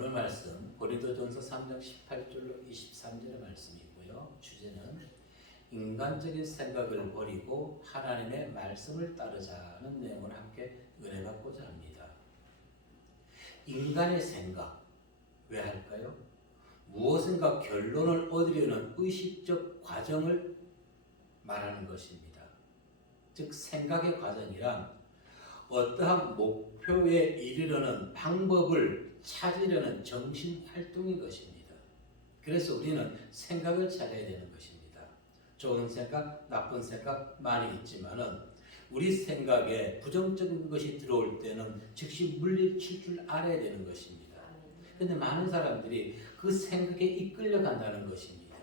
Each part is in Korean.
오늘 말씀 고린도전서 3장 18절로 23절의 말씀이고요. 주제는 인간적인 생각을 버리고 하나님의 말씀을 따르자는 내용을 함께 은혜받고자 합니다. 인간의 생각, 왜 할까요? 무엇인가 결론을 얻으려는 의식적 과정을 말하는 것입니다. 즉 생각의 과정이란 어떠한 목표에 이르려는 방법을 찾으려는 정신활동인 것입니다. 그래서 우리는 생각을 찾아야 되는 것입니다. 좋은 생각, 나쁜 생각 많이 있지만은 우리 생각에 부정적인 것이 들어올 때는 즉시 물리칠 줄 알아야 되는 것입니다. 그런데 많은 사람들이 그 생각에 이끌려 간다는 것입니다.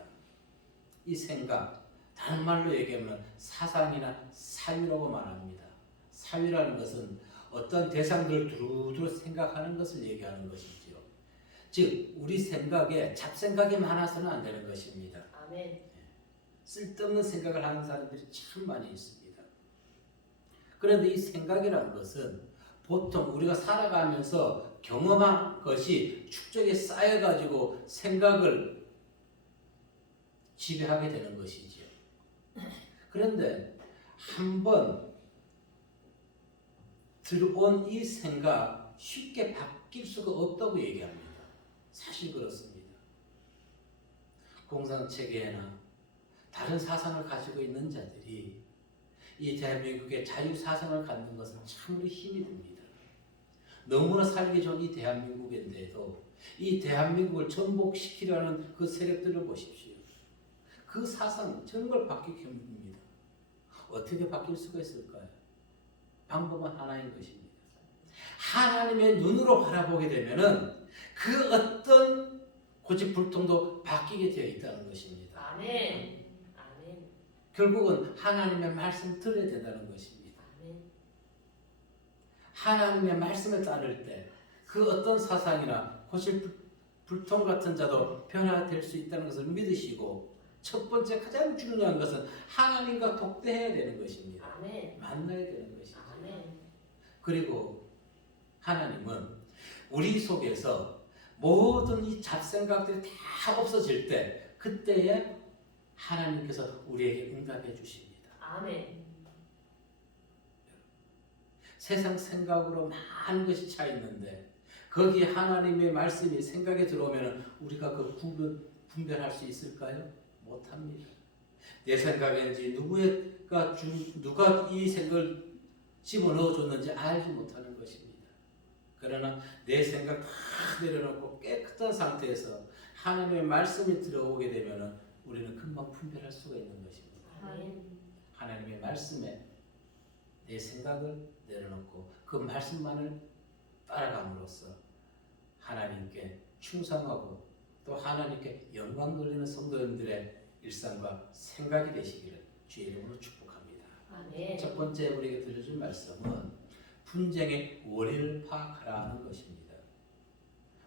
이 생각, 다른 말로 얘기하면 사상이나 사유라고 말합니다. 사유라는 것은 어떤 대상들을 두루두루 생각하는 것을 얘기하는 것이지요. 즉 우리 생각에 잡생각이 많아서는 안 되는 것입니다. 아멘. 쓸데없는 생각을 하는 사람들이 참 많이 있습니다. 그런데 이 생각이라는 것은 보통 우리가 살아가면서 경험한 것이 축적에 쌓여가지고 생각을 지배하게 되는 것이지요. 그런데 한번 들어온 이 생각 쉽게 바뀔 수가 없다고 얘기합니다. 사실 그렇습니다. 공산체계나 다른 사상을 가지고 있는 자들이 이 대한민국의 자유사상을 갖는 것은 참으로 힘이 듭니다. 너무나 살기 좋은 이 대한민국인데도 이 대한민국을 전복시키려는 그 세력들을 보십시오. 그 사상 정말 바뀌기 힘듭니다. 어떻게 바뀔 수가 있을까요? 방법은 하나인 것입니다. 하나님의 눈으로 바라보게 되면은 그 어떤 고집불통도 바뀌게 되어 있다는 것입니다. 아멘. 아멘. 결국은 하나님의 말씀 들어야 된다는 것입니다. 아멘. 하나님의 말씀을 따를 때 그 어떤 사상이나 고집불통 같은 자도 변화될 수 있다는 것을 믿으시고 첫 번째 가장 중요한 것은 하나님과 독대해야 되는 것입니다. 아멘. 만나야 되는 것이죠. 아멘. 그리고 하나님은 우리 속에서 모든 이 잡생각들이 다 없어질 때 그때에 하나님께서 우리에게 응답해 주십니다. 아멘. 세상 생각으로 많은 것이 차 있는데 거기에 하나님의 말씀이 생각에 들어오면 우리가 그 분별할 수 있을까요? 못합니다. 내 생각인지 누가 이 생각을 집어넣어 줬는지 알지 못하는 것입니다. 그러나 내 생각 다 내려놓고 깨끗한 상태에서 하나님의 말씀이 들어오게 되면 우리는 금방 분별할 수가 있는 것입니다. 아멘. 하나님의 말씀에 내 생각을 내려놓고 그 말씀만을 따라감으로써 하나님께 충성하고 또 하나님께 영광 돌리는 성도님들의 일상과 생각이 되시기를 주의 이름으로 축복합니다. 아멘. 첫 번째 우리에게 들려준 말씀은 분쟁의 원인을 파악하라는 것입니다.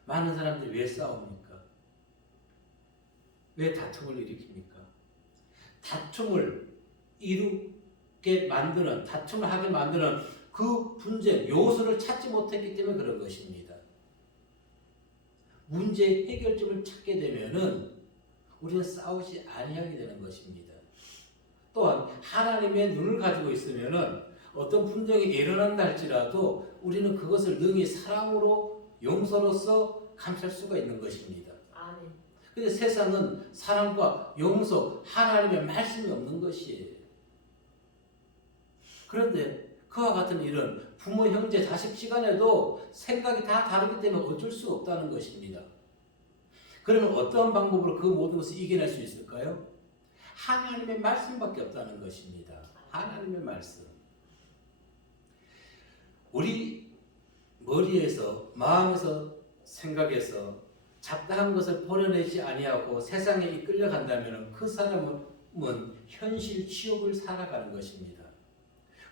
많은 사람들이 왜 싸웁니까? 왜 다툼을 일으킵니까? 다툼을 하게 만드는 그 분쟁 요소를 찾지 못했기 때문에 그런 것입니다. 문제의 해결점을 찾게 되면은 우리는 싸우지 아니하게 되는 것입니다. 또한 하나님의 눈을 가지고 있으면은 어떤 분쟁이 일어난다 할지라도 우리는 그것을 능히 사랑으로 용서로서 감찰 수가 있는 것입니다. 아멘. 근데 세상은 사랑과 용서, 하나님의 말씀이 없는 것이에요. 그런데 그와 같은 일은 부모, 형제, 자식 시간에도 생각이 다 다르기 때문에 어쩔 수 없다는 것입니다. 그러면 어떤 방법으로 그 모든 것을 이겨낼 수 있을까요? 하나님의 말씀밖에 없다는 것입니다. 하나님의 말씀. 우리 머리에서, 마음에서, 생각에서 잡다한 것을 버려내지 아니하고 세상에 이끌려 간다면 그 사람은 현실 지옥을 살아가는 것입니다.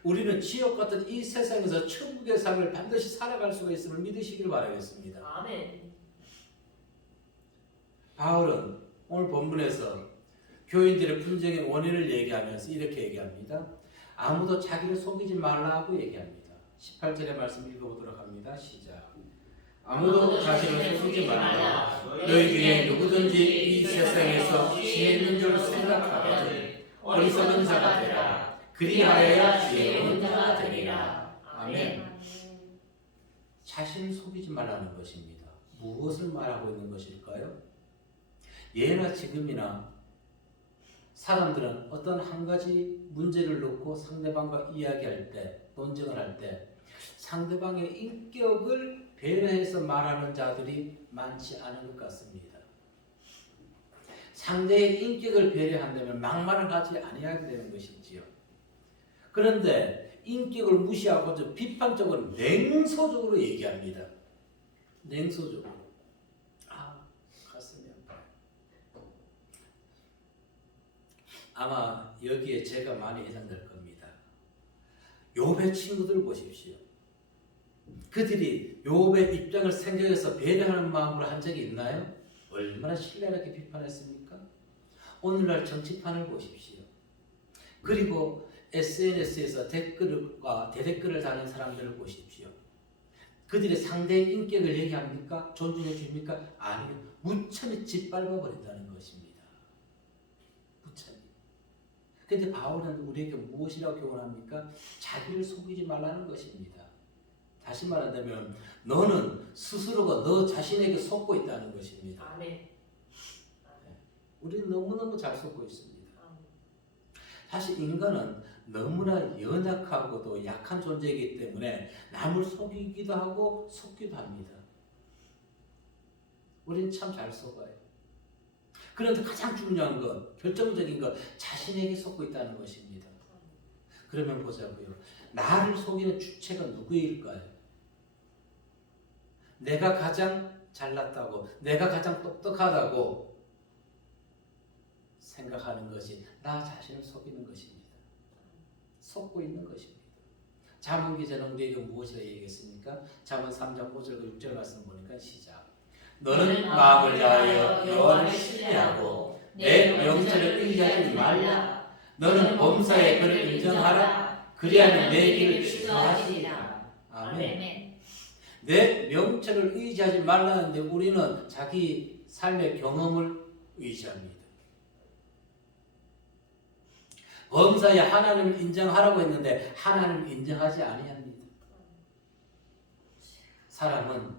우리는 지옥 같은 이 세상에서 천국의 삶을 반드시 살아갈 수가 있음을 믿으시길 바라겠습니다. 아멘. 바울은 오늘 본문에서 교인들의 분쟁의 원인을 얘기하면서 이렇게 얘기합니다. 아무도 자기를 속이지 말라고 얘기합니다. 18절의 말씀 읽어보도록 합니다. 시작. 아무도 자신을 속이지 말라. 너희 중에 누구든지 이 세상에서 지혜 있는 줄 생각하거든 어리석은 자가 되라. 그리하여야 지혜로운 자가 되리라. 아멘. 자신을 속이지 말라는 것입니다. 무엇을 말하고 있는 것일까요? 예나 지금이나 사람들은 어떤 한 가지 문제를 놓고 상대방과 이야기할 때, 논쟁을 할 때 상대방의 인격을 배려해서 말하는 자들이 많지 않은 것 같습니다. 상대의 인격을 배려한다면 막말을 하지 아니하게 되는 것이지요. 그런데 인격을 무시하고 좀 비판적으로 냉소적으로 얘기합니다. 냉소적으로. 가슴이 아파요. 아마 여기에 제가 많이 해당될 겁니다. 욥의 친구들 보십시오. 그들이 욥의 입장을 생각해서 배려하는 마음으로 한 적이 있나요? 얼마나 신랄하게 비판했습니까? 오늘날 정치판을 보십시오. 그리고 SNS에서 댓글과 대댓글을 다는 사람들을 보십시오. 그들의 상대의 인격을 얘기합니까? 존중해 줍니까? 아니요. 무참히 짓밟아 버린다는 것입니다. 무참히. 그런데 바울은 우리에게 무엇이라고 교훈합니까? 자기를 속이지 말라는 것입니다. 다시 말한다면 너는 스스로가 너 자신에게 속고 있다는 것입니다. 아멘. 우리는 너무너무 잘 속고 있습니다. 사실 인간은 너무나 연약하고도 약한 존재이기 때문에 남을 속이기도 하고 속기도 합니다. 우리는 참 잘 속아요. 그런데 가장 중요한 것, 결정적인 것, 자신에게 속고 있다는 것입니다. 그러면 보자고요. 나를 속이는 주체가 누구일까요? 내가 가장 잘났다고, 내가 가장 똑똑하다고 생각하는 것이 나 자신을 속이는 것입니다. 속고 있는 것입니다. 잠언 기자는 우리에게 무엇이라 얘기했습니까? 잠언 3장 5절과 6절 말씀 보니까 시작. 너는 마음을 다하여 여호와를 신뢰하고 내 명철을 의지하지 말라. 너는 범사에 그를 인정하라. 그리하면 내 길을 주저하시리라. 아멘. 내 명철을 의지하지 말라는데 우리는 자기 삶의 경험을 의지합니다. 범사에 하나님을 인정하라고 했는데 하나님을 인정하지 아니합니다. 사람은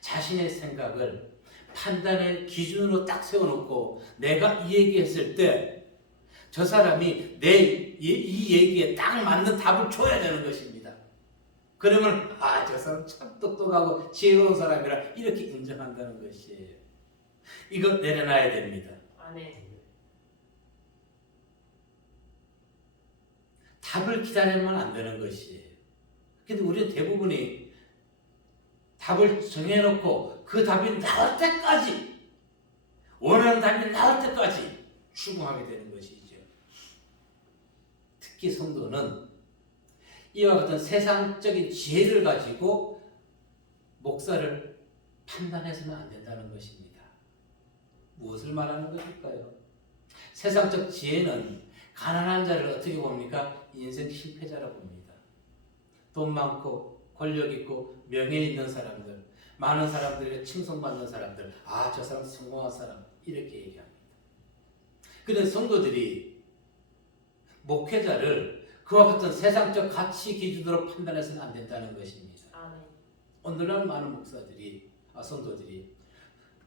자신의 생각을 판단의 기준으로 딱 세워놓고 내가 이 얘기했을 때 저 사람이 이 얘기에 딱 맞는 답을 줘야 되는 것입니다. 그러면 저 사람 참 똑똑하고 지혜로운 사람이라 이렇게 인정한다는 것이에요. 이거 내려놔야 됩니다. 아멘. 답을 기다리면 안 되는 것이에요. 근데 우리는 대부분이 답을 정해놓고 그 답이 나올 때까지, 원하는 답이 나올 때까지 추구하게 되는 것이죠. 특히 성도는 이와 같은 세상적인 지혜를 가지고 목사를 판단해서는 안 된다는 것입니다. 무엇을 말하는 것일까요? 세상적 지혜는 가난한 자를 어떻게 봅니까? 인생 실패자라고 봅니다. 돈 많고 권력 있고 명예 있는 사람들, 많은 사람들에게 칭송받는 사람들, 저 사람 성공한 사람, 이렇게 얘기합니다. 그런데 성도들이 목회자를 그와 같은 세상적 가치 기준으로 판단해서는 안 된다는 것입니다. 아멘. 오늘날 많은 목사들이, 성도들이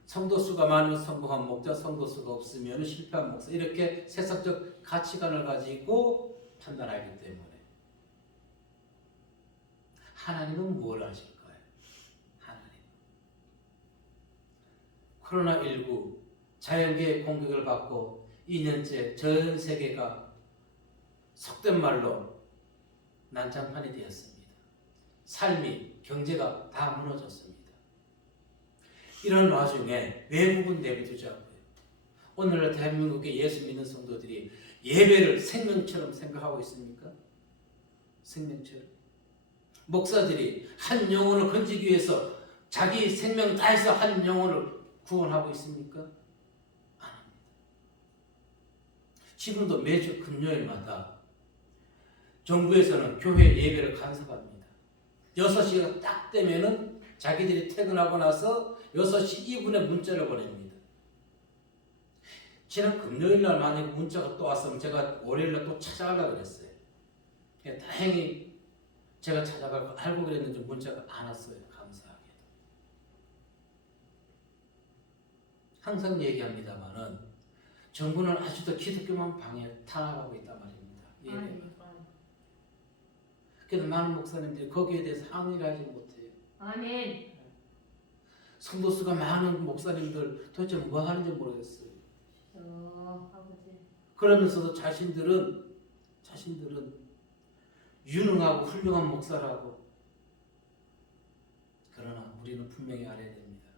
성도 수가 많으면 성공한 목자, 성도 수가 없으면 실패한 목사, 이렇게 세상적 가치관을 가지고 판단하기 때문에 하나님은 뭘 하실까요? 하나님. 코로나19 자연계의 공격을 받고 2년째 전 세계가 속된 말로 난장판이 되었습니다. 삶이, 경제가 다 무너졌습니다. 이런 와중에 외국은 내비두자고요. 오늘날 대한민국의 예수 믿는 성도들이 예배를 생명처럼 생각하고 있습니까? 생명처럼. 목사들이 한 영혼을 건지기 위해서 자기 생명 다해서 한 영혼을 구원하고 있습니까? 안 합니다. 지금도 매주 금요일마다 정부에서는 교회 예배를 간섭합니다. 6시가 딱 되면은 자기들이 퇴근하고 나서 6시 2분에 문자를 보냅니다. 지난 금요일날 만약에 문자가 또 왔으면 제가 월요일날 또 찾아가려고 그랬어요. 다행히 제가 찾아가고 알고 그랬는데 문자가 안 왔어요. 감사하게도. 항상 얘기합니다마는 정부는 아직도 기독교만 탄압하고 있단 말입니다. 아멘. 그래서 많은 목사님들이 거기에 대해서 항의를 하지 못해요. 아멘. 성도 수가 많은 목사님들 도대체 뭐 하는지 모르겠어요. 아버지. 그러면서도 자신들은 유능하고 훌륭한 목사라고. 그러나 우리는 분명히 알아야 됩니다.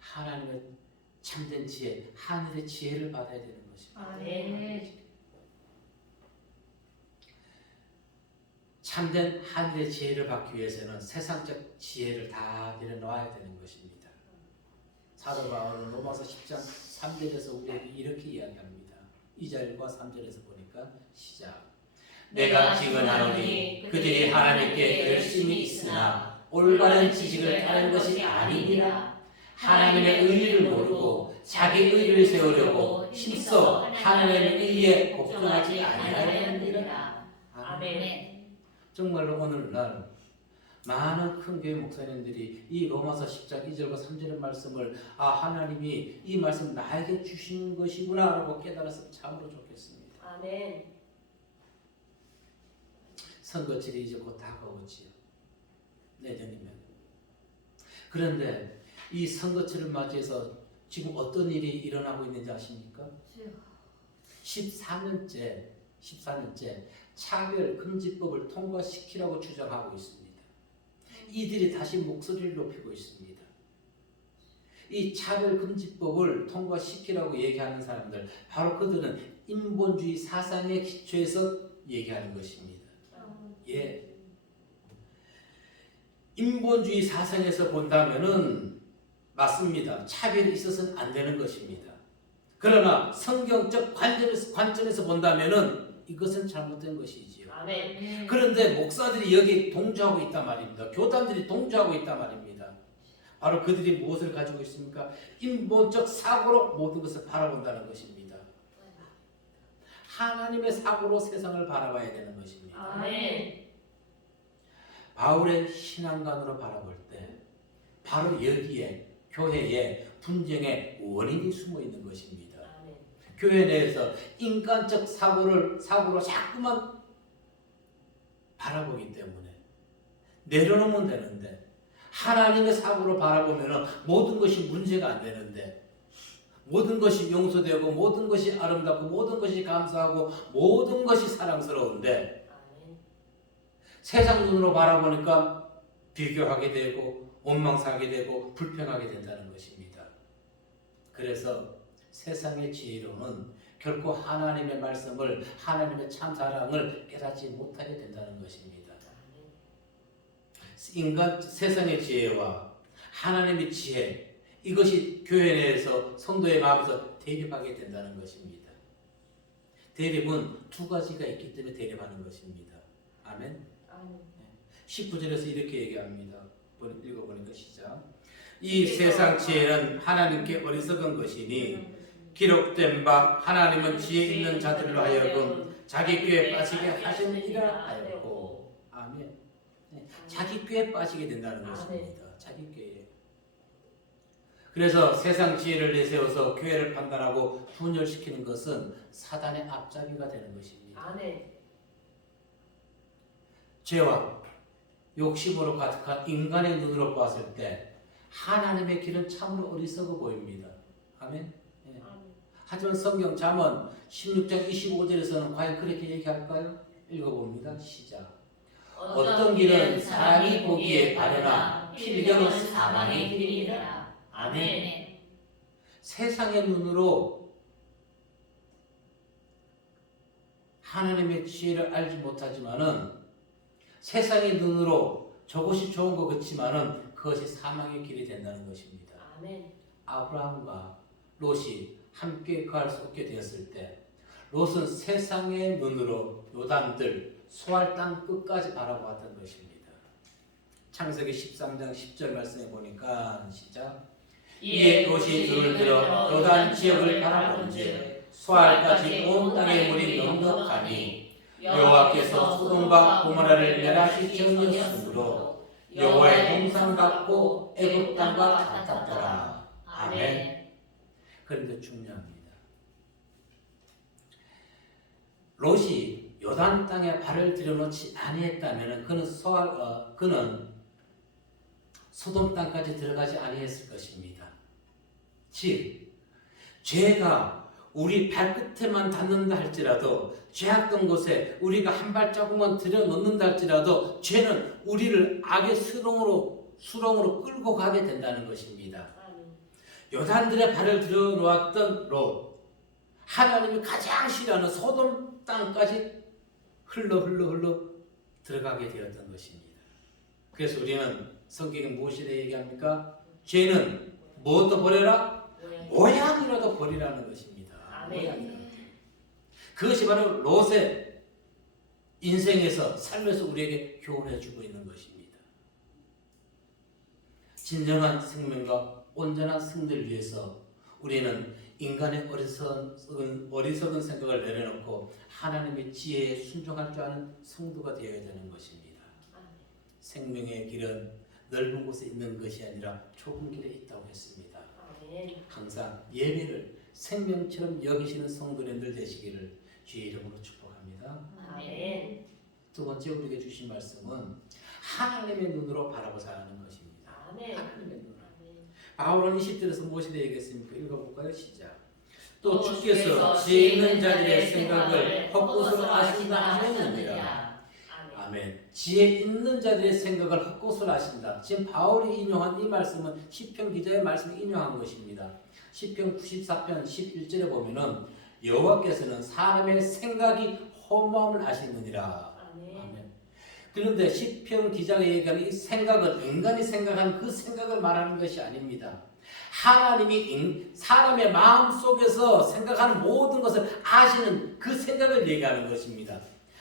하나님의 참된 지혜, 하늘의 지혜를 받아야 되는 것입니다. 아멘. 참된 하늘의 지혜를 받기 위해서는 세상적 지혜를 다 내려놓아야 되는 것입니다. 사도 바울은 로마서 10장 3절에서 우리에게 이렇게 이야기합니다. 2절과 3절에서 보니까 시작. 내가 증언하노니 그들이 하나님께 열심히 있으나 올바른 지식을 따른 것이 아니니라. 하나님의 의를 모르고 자기 의를 세우려고 힘써 하나님의 의에 복종하지 아니하였느니라. 아멘. 정말로 오늘날 많은 큰 교회 목사님들이 이 로마서 10장 2절과 3절의 말씀을 하나님이 이 말씀 나에게 주시는 것이구나 라고 깨달았으면 참으로 좋겠습니다. 아멘. 선거철이 이제 곧 다가오지요. 내년이면. 그런데 이 선거철을 맞이해서 지금 어떤 일이 일어나고 있는지 아십니까? 14년째 차별금지법을 통과시키라고 주장하고 있습니다. 이들이 다시 목소리를 높이고 있습니다. 이 차별금지법을 통과시키라고 얘기하는 사람들, 바로 그들은 인본주의 사상의 기초에서 얘기하는 것입니다. 예. 인본주의 사상에서 본다면은 맞습니다. 차별이 있어서는 안 되는 것입니다. 그러나 성경적 관점에서 본다면은 이것은 잘못된 것이지요. 아멘. 그런데 목사들이 여기 동조하고 있단 말입니다. 교단들이 동조하고 있단 말입니다. 바로 그들이 무엇을 가지고 있습니까? 인본적 사고로 모든 것을 바라본다는 것입니다. 하나님의 사고로 세상을 바라봐야 되는 것입니다. 아멘. 바울의 신앙관으로 바라볼 때 바로 여기에 교회에 분쟁의 원인이 숨어 있는 것입니다. 아멘. 교회 내에서 인간적 사고로 자꾸만 바라보기 때문에 내려놓으면 되는데, 하나님의 사고로 바라보면 모든 것이 문제가 안 되는데, 모든 것이 용서되고 모든 것이 아름답고 모든 것이 감사하고 모든 것이 사랑스러운데 아멘. 세상 눈으로 바라보니까 비교하게 되고 원망사하게 되고 불평하게 된다는 것입니다. 그래서 세상의 지혜로는 결코 하나님의 말씀을, 하나님의 참사랑을 깨닫지 못하게 된다는 것입니다. 세상의 지혜와 하나님의 지혜, 이것이 교회 내에서 성도의 마음에서 대립하게 된다는 것입니다. 대립은 두 가지가 있기 때문에 대립하는 것입니다. 아멘. 19절에서 이렇게 얘기합니다. 읽어보니까 시작. 이 세상 지혜는 하나님께 어리석은 것이니 기록된 바 하나님은 지혜 있는 자들로 하여금 자기 꾀에 빠지게 하시느니라 하였고. 아멘. 자기 꾀에 빠지게 된다는 것입니다. 자기 꾀에. 그래서 세상 지혜를 내세워서 교회를 판단하고 분열시키는 것은 사단의 앞잡이가 되는 것입니다. 아멘. 죄와 욕심으로 가득한 인간의 눈으로 봤을 때 하나님의 길은 참으로 어리석어 보입니다. 아멘. 예. 하지만 성경 잠언 16장 25절에서는 과연 그렇게 얘기할까요? 읽어봅니다. 시작. 어떤 길은 사람이 보기에 바르나 필경은 사망의 길이니라. 아멘. 세상의 눈으로 하나님의 지혜를 알지 못하지만은, 세상의 눈으로 저것이 좋은 것 같지만은 그것이 사망의 길이 된다는 것입니다. 아멘. 아브라함과 롯이 함께 거할 수 없게 되었을 때 롯은 세상의 눈으로 요단들 소알 땅 끝까지 바라보았던 것입니다. 창세기 13장 10절 말씀해 보니까 시작. 이에 롯이 눈을 들어 요단 지역을 바라본즉 수알까지 온 땅의 물이 넉넉하니 여호와께서 소돔과 고모라를 멸하시 전이었으므로 여호와의 동산 같고 애굽 땅과 같았더라. 아멘. 그런데 중요합니다. 롯이 요단 땅에 발을 들여놓지 아니했다면 그는 소돔 땅까지 들어가지 아니했을 것입니다. 즉 죄가 우리 발끝에만 닿는다 할지라도 죄악된 곳에 우리가 한 발자국만 들여놓는다 할지라도 죄는 우리를 악의 수렁으로 끌고 가게 된다는 것입니다. 요단들의 발을 들여놓았던 롯, 하나님이 가장 싫어하는 소돔 땅까지 흘러 들어가게 되었던 것입니다. 그래서 우리는 성경에 무엇이라 얘기합니까? 죄는 무엇도 버려라? 모양이라도 버리라는 것입니다. 모양이라도. 그것이 바로 롯의 인생에서 삶에서 우리에게 교훈해 주고 있는 것입니다. 진정한 생명과 온전한 승리를 위해서 우리는 인간의 어리석은 생각을 내려놓고 하나님의 지혜에 순종할 줄 아는 성도가 되어야 되는 것입니다. 생명의 길은 넓은 곳에 있는 것이 아니라 좁은 길에 있다고 했습니다. 항상 예배를 생명처럼 여기시는 성도님들 되시기를 주의 이름으로 축복합니다. 아멘. 두 번째 우리에게 주신 말씀은 하나님의 눈으로 바라보자 하는 것입니다. 아멘. 하나님의 눈으로. 바울은 20절에서 무엇이라 얘기했습니까? 읽어볼까요? 시작. 또 주께서 지혜 있는 자들의 생각을 헛것으로 아신다 하셨느니라. 아멘. 지혜 있는 자들의 생각을 헛것으로 아신다. 지금 바울이 인용한 이 말씀은 시편 기자의 말씀을 인용한 것입니다. 시편 94편 11절에 보면은 여호와께서는 사람의 생각이 허무함을 아시느니라. 아멘. 그런데 시편 기자가 얘기하는 이 생각은 인간이 생각한 그 생각을 말하는 것이 아닙니다. 하나님이 사람의 마음 속에서 생각하는 모든 것을 아시는 그 생각을 얘기하는 것입니다.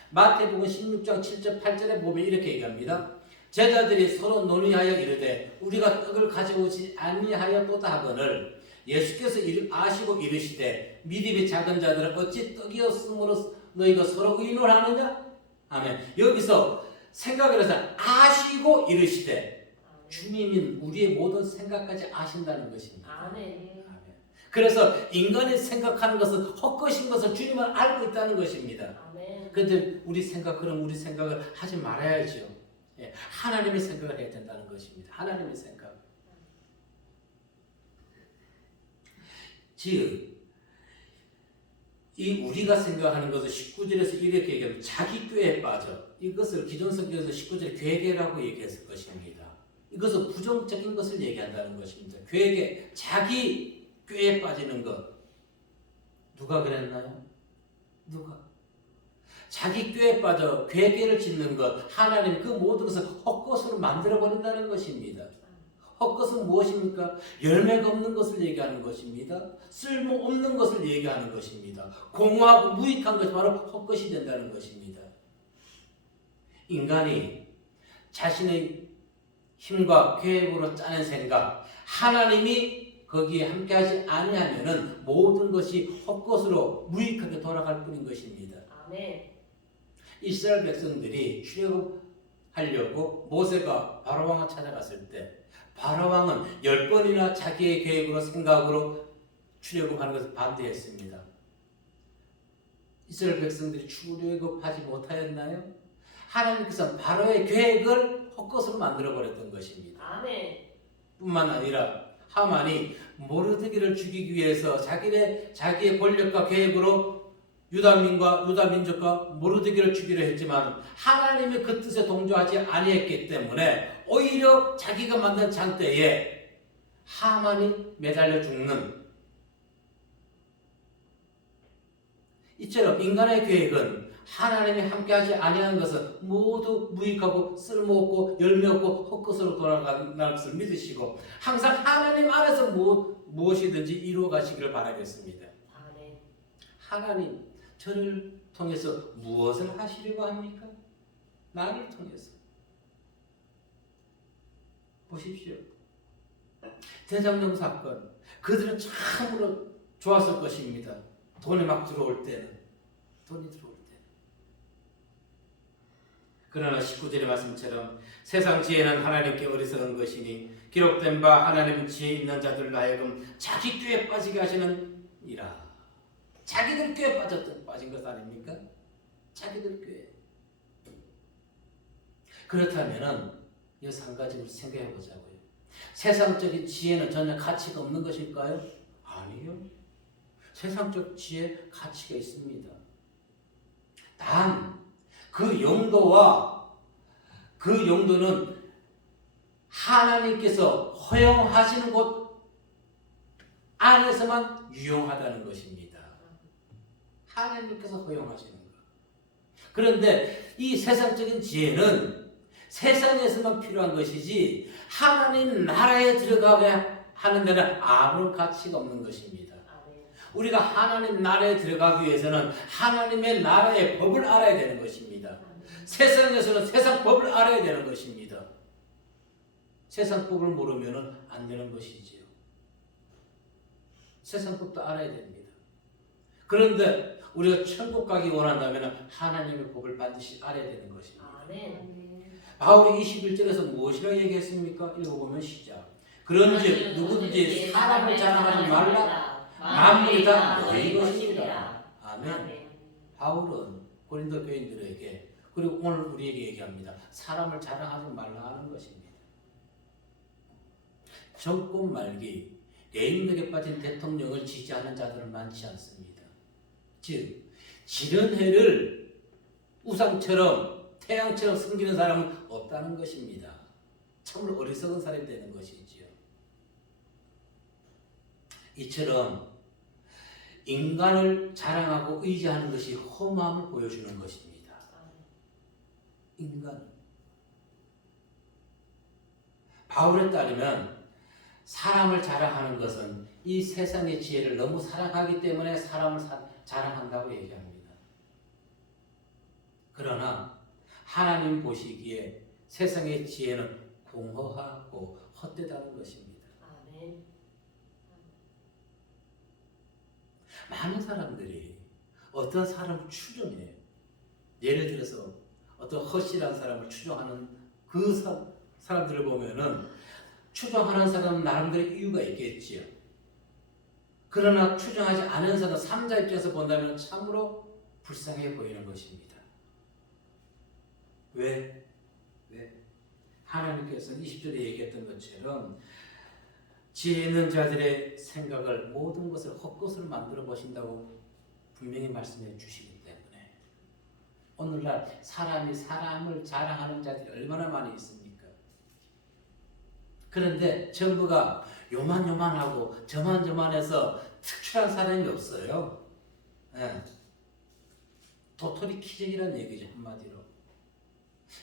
마태복음 16장 7절 8절에 보면 이렇게 얘기합니다. 제자들이 서로 논의하여 이르되 우리가 떡을 가져오지 아니하였도다 하거늘 예수께서 아시고 이르시되 믿음이 작은 자들은 어찌 떡이 없으므로 너희가 서로 의논하느냐? 아멘. 여기서 생각을 해서 아시고 이르시되 주님은 우리의 모든 생각까지 아신다는 것입니다. 아멘. 그래서 인간이 생각하는 것은 헛것인 것을 주님은 알고 있다는 것입니다. 그런데 우리 생각을 하지 말아야죠. 하나님의 생각을 해야 된다는 것입니다. 하나님의 생각. 즉, 이 우리가 생각하는 것을 19절에서 이렇게 얘기합니다. 자기 꾀에 빠져. 이것을 기존 성경에서 19절에 괴계라고 얘기했을 것입니다. 이것은 부정적인 것을 얘기한다는 것입니다. 괴계, 자기 꾀에 빠지는 것. 누가 그랬나요? 누가? 자기 꾀에 빠져 괴계를 짓는 것, 하나님 그 모든 것을 헛것으로 만들어버린다는 것입니다. 헛것은 무엇입니까? 열매가 없는 것을 얘기하는 것입니다. 쓸모없는 것을 얘기하는 것입니다. 공허하고 무익한 것이 바로 헛것이 된다는 것입니다. 인간이 자신의 힘과 계획으로 짜낸 생각, 하나님이 거기에 함께하지 아니하면은 모든 것이 헛것으로 무익하게 돌아갈 뿐인 것입니다. 아멘. 이스라엘 백성들이 출애굽하려고 모세가 바로왕을 찾아갔을 때 바로왕은 10번이나 자기의 계획으로 생각으로 출애굽하는 것을 반대했습니다. 이스라엘 백성들이 출애굽하지 못하였나요? 하나님께서 바로의 계획을 헛것으로 만들어버렸던 것입니다. 아멘. 뿐만 아니라 하만이 모르드기를 죽이기 위해서 자기의 권력과 계획으로 유다민과 유다민족과 모르드기를 죽이려 했지만 하나님의 그 뜻에 동조하지 아니했기 때문에 오히려 자기가 만든 장대에 하만이 매달려 죽는, 이처럼 인간의 계획은 하나님이 함께하지 아니하는 것은 모두 무익하고 쓸모없고 열매없고 헛것으로 돌아가는 것을 믿으시고 항상 하나님 안에서 무엇이든지 이루어 가시기를 바라겠습니다. 아멘. 하나님 저를 통해서 무엇을 하시려고 합니까? 나를 통해서. 보십시오. 대장동 사건, 그들은 참으로 좋았을 것입니다. 돈이 막 들어올 때는, 돈이 들어올 때. 그러나 19절의 말씀처럼 세상 지혜는 하나님께 어리석은 것이니 기록된 바 하나님 지혜 있는 자들로 하여금 자기 꾀에 빠지게 하시는 이라. 자기들 꾀에 빠진 것 아닙니까? 자기들 꾀에. 그렇다면은 이 한 가지를 생각해 보자고요. 세상적인 지혜는 전혀 가치가 없는 것일까요? 아니요. 세상적 지혜 가치가 있습니다. 단 그 용도는 하나님께서 허용하시는 곳 안에서만 유용하다는 것입니다. 하나님께서 허용하시는 것. 그런데 이 세상적인 지혜는 세상에서만 필요한 것이지 하나님 나라에 들어가게 하는 데는 아무런 가치가 없는 것입니다. 우리가 하나님 나라에 들어가기 위해서는 하나님의 나라의 법을 알아야 되는 것입니다. 세상에서는 세상 법을 알아야 되는 것입니다. 세상 법을 모르면 안 되는 것이지요. 세상 법도 알아야 됩니다. 그런데 우리가 천국 가기 원한다면 하나님의 법을 반드시 알아야 되는 것입니다. 바울이 21절에서 무엇이라고 얘기했습니까? 읽어보면 시작. 그런즉 누구든지 사람을 자랑하지 말라. 만물이 다 너희 것이니라. 아멘. 바울은 고린도 교인들에게 그리고 오늘 우리에게 얘기합니다. 사람을 자랑하지 말라 하는 것입니다. 정권 말기 레임덕에 빠진 대통령을 지지하는 자들은 많지 않습니다. 즉 지는 해를 우상처럼 태양처럼 섬기는 사람은 없다는 것입니다. 참으로 어리석은 사람이 되는 것이지요. 이처럼 인간을 자랑하고 의지하는 것이 험함을 보여주는 것입니다. 인간. 바울에 따르면 사람을 자랑하는 것은 이 세상의 지혜를 너무 사랑하기 때문에 사람을 자랑한다고 얘기합니다. 그러나 하나님 보시기에 세상의 지혜는 공허하고 헛되다는 것입니다. 많은 사람들이 어떤 사람을 추종해요. 예를 들어서 어떤 허실한 사람을 추종하는 그 사람들을 보면은 추종하는 사람은 나름대로 이유가 있겠지요. 그러나 추종하지 않은 사람, 3자 입장에서 본다면 참으로 불쌍해 보이는 것입니다. 왜? 하나님께서 20절에 얘기했던 것처럼 지혜 있는 자들의 생각을 모든 것을 헛것으로 만들어 보신다고 분명히 말씀해 주시기 때문에 오늘날 사람이 사람을 자랑하는 자들이 얼마나 많이 있습니까? 그런데 전부가 요만요만하고 저만저만해서 특출한 사람이 없어요. 도토리 키재기란 얘기죠, 한마디로.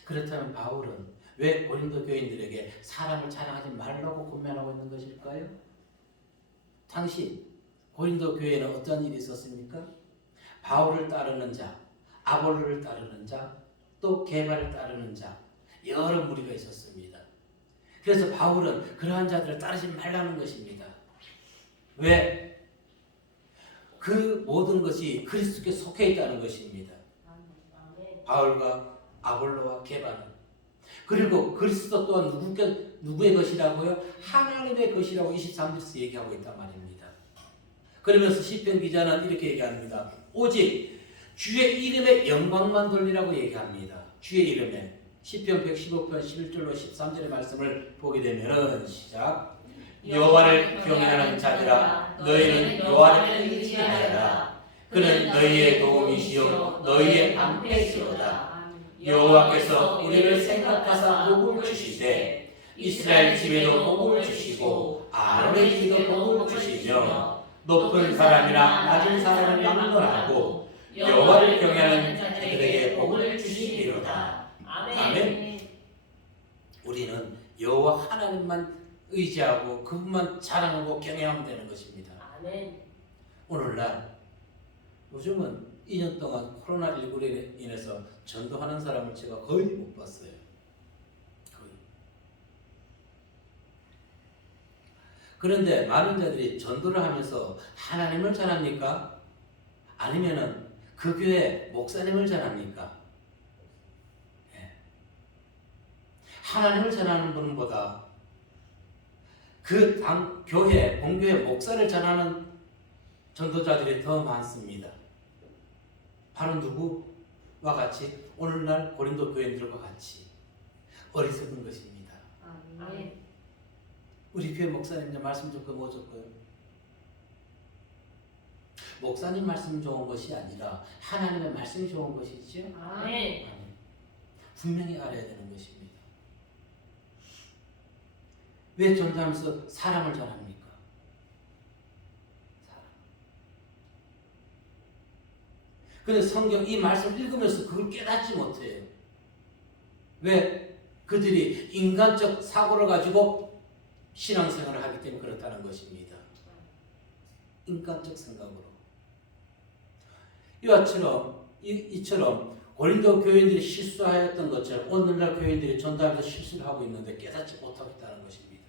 그렇다면 바울은 왜 고린도 교인들에게 사람을 자랑하지 말라고 권면하고 있는 것일까요? 당시 고린도 교회에는 어떤 일이 있었습니까? 바울을 따르는 자, 아볼로를 따르는 자, 또 게바를 따르는 자, 여러 무리가 있었습니다. 그래서 바울은 그러한 자들을 따르지 말라는 것입니다. 왜? 그 모든 것이 그리스도께 속해 있다는 것입니다. 바울과 아볼로와 게바는. 그리고 그리스도 또한 누구의 것이라고요? 하나님의 것이라고 23절에서 얘기하고 있단 말입니다. 그러면서 시편 기자는 이렇게 얘기합니다. 오직 주의 이름에 영광만 돌리라고 얘기합니다. 주의 이름에. 시편 115편 11절로 13절의 말씀을 보게 되면은 시작. 여호와를 경외하는 자들아 너희는 여호와를 의지하여라. 그는 너희의 도움이시요 너희의 방패시로다. 여호와께서 우리를 생각하사 복을 주시되 이스라엘 집에도 복을 주시고 아론의 집에도 복을 주시며 높은 사람이나 낮은 사람을 막론하고 여호와를 경외하는 자들에게 복을 주시리로다. 아멘. 우리는 여호와 하나님만 의지하고 그분만 자랑하고 경외하면 되는 것입니다. 아멘. 오늘날 요즘은 2년 동안 코로나19로 인해서 전도하는 사람을 제가 거의 못 봤어요. 거의. 그런데 많은 자들이 전도를 하면서 하나님을 전합니까? 아니면은 그 교회 목사님을 전합니까? 예. 하나님을 전하는 분보다 그 교회, 본교회 목사를 전하는 전도자들이 더 많습니다. 바로 누구와 같이? 오늘날 고린도 교인들과 같이 어리석은 것입니다. 아멘. 우리 교회 목사님 말씀 좋고 뭐 좋고요? 목사님 말씀 좋은 것이 아니라 하나님의 말씀이 좋은 것이죠. 아멘. 분명히 알아야 되는 것입니다. 왜 전도하면서 사람을 전합니까? 사람. 그런데 성경 이 말씀을 읽으면서 그걸 깨닫지 못해요. 왜? 그들이 인간적 사고를 가지고 신앙생활을 하기 때문에 그렇다는 것입니다. 인간적 생각으로. 이처럼 고린도 교인들이 실수하였던 것처럼 오늘날 교인들이 전도하면서 실수를 하고 있는데 깨닫지 못하고 있다는 것입니다.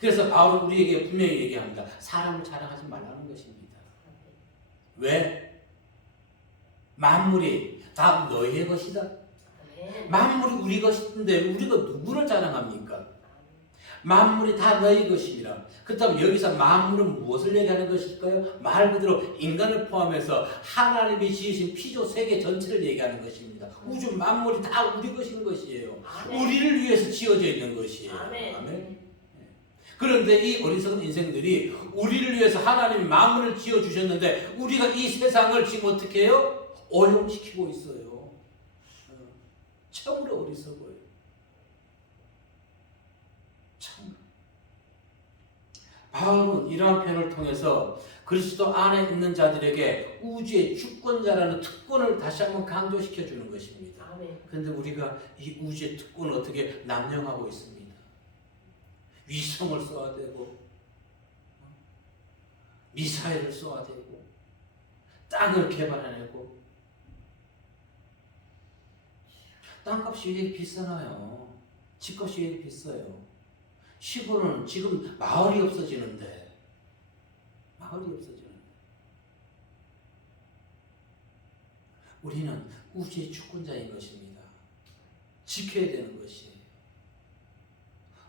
그래서 바울은 우리에게 분명히 얘기합니다. 사람을 자랑하지 말라는 것입니다. 왜? 만물이 다 너희의 것이다. 만물이 우리 것인데 우리가 누구를 자랑합니까? 만물이 다 너희 것이라. 그렇다면 여기서 만물은 무엇을 얘기하는 것일까요? 말 그대로 인간을 포함해서 하나님이 지으신 피조 세계 전체를 얘기하는 것입니다. 우주 만물이 다 우리 것인 것이에요. 아멘. 우리를 위해서 지어져 있는 것이에요. 아멘. 아멘. 그런데 이 어리석은 인생들이 우리를 위해서 하나님이 만물을 지어주셨는데 우리가 이 세상을 지금 어떻게 해요? 오염시키고 있어요. 참으로 어리석어요. 참. 바울은 이러한 표현을 통해서 그리스도 안에 있는 자들에게 우주의 주권자라는 특권을 다시 한번 강조시켜 주는 것입니다. 아멘. 그런데 우리가 이 우주의 특권을 어떻게 남용하고 있습니다. 위성을 쏘아대고 미사일을 쏘아대고 땅을 개발해내고 땅값이 왜 이렇게 비싸나요? 집값이 왜 이렇게 비싸요? 시골은 지금 마을이 없어지는데 우리는 우주의 주권자인 것입니다. 지켜야 되는 것이에요.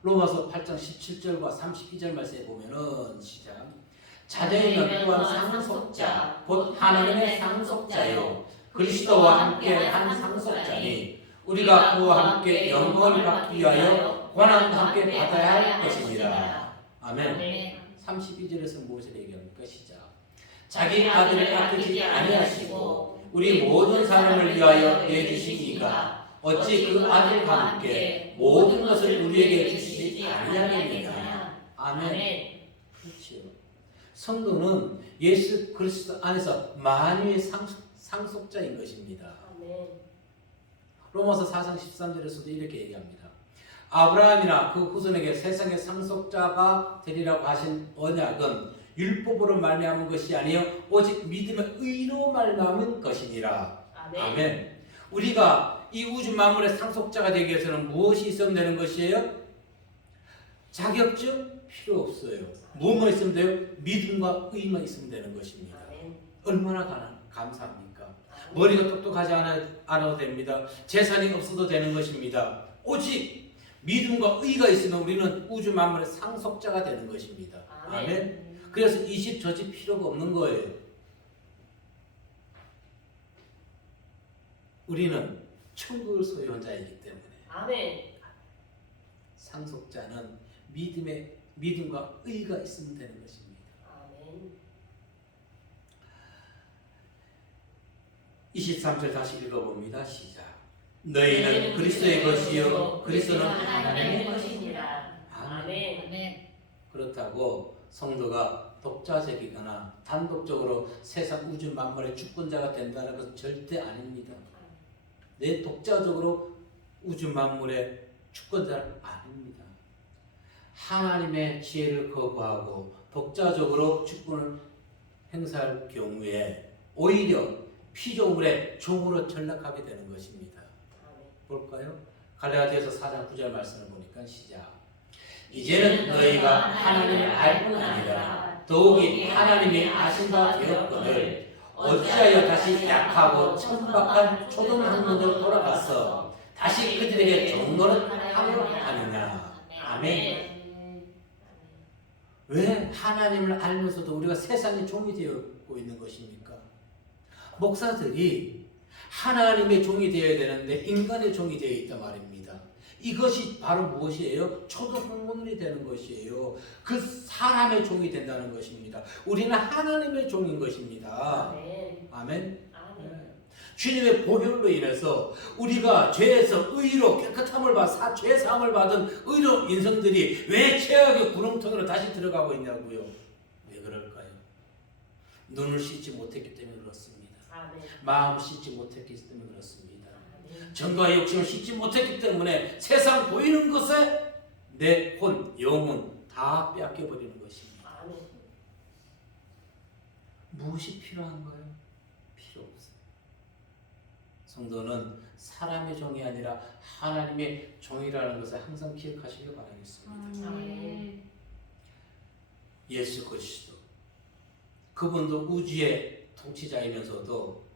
로마서 8장 17절과 32절 말씀에 보면은 시작. 자녀이면 또한 상속자 곧 하나님의 상속자요 그리스도와 함께 한 상속자니 우리가 그와 함께 영광을 받기 위하여 고난도 함께 받아야 할 것입니다. 아멘. 32절에서 무엇을 얘기합니까? 시작. 자기 아들을 아끼지 아니하시고 우리 모든 사람을 위하여 내주신 이가 어찌 그 아들과 함께 모든 것을 우리에게 주시지 아니하겠느냐. 아멘. 그렇죠. 성도는 예수 그리스도 안에서 만유의 상속자인 것입니다. 아멘. 로마서 4장 13절에서도 이렇게 얘기합니다. 아브라함이나 그 후손에게 세상의 상속자가 되리라고 하신 언약은 율법으로 말미암은 것이 아니요 오직 믿음의 의로 말미암은 것이니라. 아멘. 아멘. 우리가 이 우주 만물의 상속자가 되기 위해서는 무엇이 있으면 되는 것이에요? 자격증 필요 없어요. 뭐만 있으면 돼요? 믿음과 의만 있으면 되는 것입니다. 아멘. 얼마나 감사합니까? 머리가 똑똑하지 않아도 됩니다. 재산이 없어도 되는 것입니다. 오직 믿음과 의가 있으면 우리는 우주 만물의 상속자가 되는 것입니다. 아멘. 그래서 이 집 저 집 필요가 없는 거예요. 우리는 천국을 소유한 자이기 때문에. 아멘. 상속자는 믿음과 의가 있으면 되는 것입니다. 아멘. 23절 다시 읽어봅니다. 시작. 너희는 그리스도의 것이요 그리스도는 하나님의 것이니라. 아멘. 아멘. 그렇다고 성도가 독자적이거나 단독적으로 세상 우주 만물의 주권자가 된다는 것은 절대 아닙니다. 내 독자적으로 우주 만물의 주권자는 아닙니다. 하나님의 지혜를 거부하고 독자적으로 주권을 행사할 경우에 오히려 피조물의 종으로 전락하게 되는 것입니다. 볼까요? 갈라디아서 4장 9절 말씀을 보니까 시작. 이제는 너희가 하나님을 알 뿐 아니라 더욱이 하나님이 아신 바 되었거늘 어찌하여 다시 약하고 천박한 초등 학문으로 돌아가서 다시 그들에게 종노릇 하려 하느냐. 아멘. 왜 하나님을 알면서도 우리가 세상의 종이 되고 있는 것입니까? 목사들이 하나님의 종이 되어야 되는데 인간의 종이 되어 있단 말입니다. 이것이 바로 무엇이에요? 초등학문이 되는 것이에요. 그 사람의 종이 된다는 것입니다. 우리는 하나님의 종인 것입니다. 아멘. 아멘. 아멘. 주님의 보혈로 인해서 우리가 죄에서 의로 깨끗함을 받아 죄 사함을 받은 의로 인성들이 왜 죄악의 구렁텅이로 다시 들어가고 있냐고요. 왜 그럴까요? 눈을 씻지 못했기 때문에 그렇습니다. 아멘. 마음을 씻지 못했기 때문에 그렇습니다. 아멘. 정과의 욕심을 씻지 못했기 때문에 세상 보이는 것에 내 혼, 영혼 다 빼앗겨버리는 것입니다. 아멘. 무엇이 필요한가요? 필요 없어요. 성도는 사람의 종이 아니라 하나님의 종이라는 것을 항상 기억하시길 바라겠습니다. 아멘. 예수 그리스도 그분도 우주의 통치자이면서도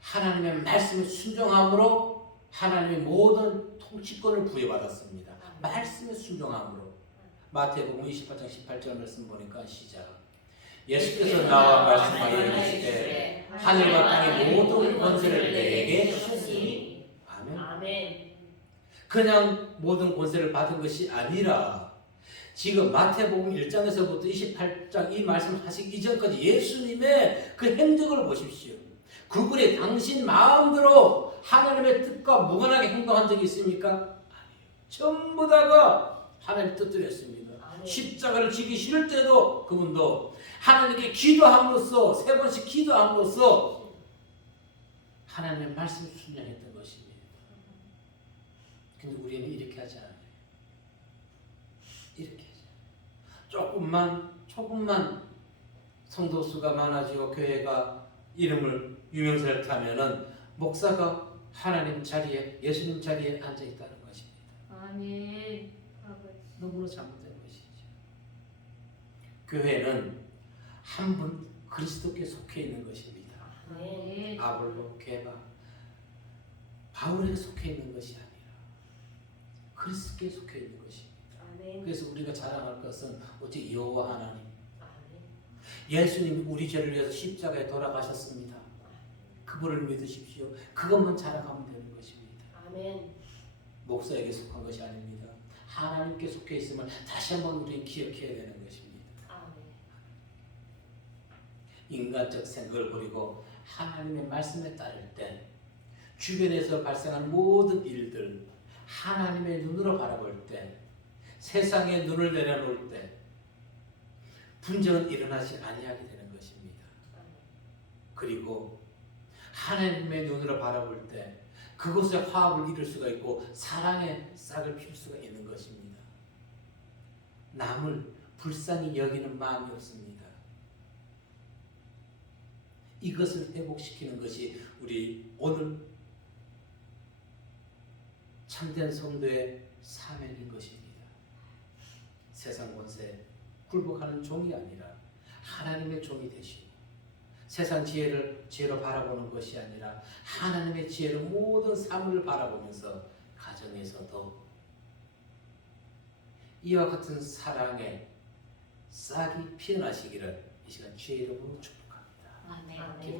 하나님의 말씀에 순종함으로 하나님의 모든 통치권을 부여받았습니다. 말씀에 순종함으로. 마태복음 28장 18절 말씀 보니까 시작. 예수께서 나와 말씀하여 이르시되 하늘과 땅의 모든 권세를 내게 주셨으니. 아멘. 아멘. 그냥 모든 권세를 받은 것이 아니라 지금 마태복음 1장에서부터 28장 이 말씀하시기 이전까지 예수님의 그 행적을 보십시오. 그분이 당신 마음대로 하나님의 뜻과 무관하게 행동한 적이 있습니까? 아니에요. 전부 다가 하나님의 뜻대로였습니다. 아멘. 십자가를 지기 싫을 때도 그분도 하나님께 기도함으로써 3번씩 기도함으로써 하나님의 말씀을 순종했던 것입니다. 근데 우리는 이렇게 하지 않아요. 이렇게 하죠. 조금만 성도 수가 많아지고 교회가 이름을 유명세를 타면은 목사가 하나님 자리에 예수님 자리에 앉아 있다는 것입니다. 아멘. 너무나 잘못된 것이죠. 교회는 한 분 그리스도께 속해 있는 것입니다. 아멘. 아볼로, 게바, 바울에게 속해 있는 것이 아니라 그리스도께 속해 있는 것입니다. 아멘. 그래서 우리가 자랑할 것은 오직 여호와 하나님, 아멘. 예수님이 우리 죄를 위해서 십자가에 돌아가셨습니다. 그분을 믿으십시오. 그것만 자랑하면 되는 것입니다. 아멘. 목사에게 속한 것이 아닙니다. 하나님께 속해 있음을 다시 한번 우리는 기억해야 되는 것입니다. 아멘. 인간적 생각을 버리고 하나님의 말씀에 따를 때 주변에서 발생하는 모든 일들 하나님의 눈으로 바라볼 때 세상에 눈을 내려놓을 때 분쟁은 일어나지 아니하게 되는 것입니다. 그리고 하나님의 눈으로 바라볼 때 그곳에 화합을 이룰 수가 있고 사랑의 싹을 피울 수가 있는 것입니다. 남을 불쌍히 여기는 마음이 없습니다. 이것을 회복시키는 것이 우리 오늘 참된 성도의 사명인 것입니다. 세상 권세 굴복하는 종이 아니라 하나님의 종이 되시고 세상 지혜로 바라보는 것이 아니라 하나님의 지혜로 모든 사물을 바라보면서 가정에서도 이와 같은 사랑의 싹이 피어나시기를 이 시간 주의 이름으로 축복합니다. 아멘. 아멘.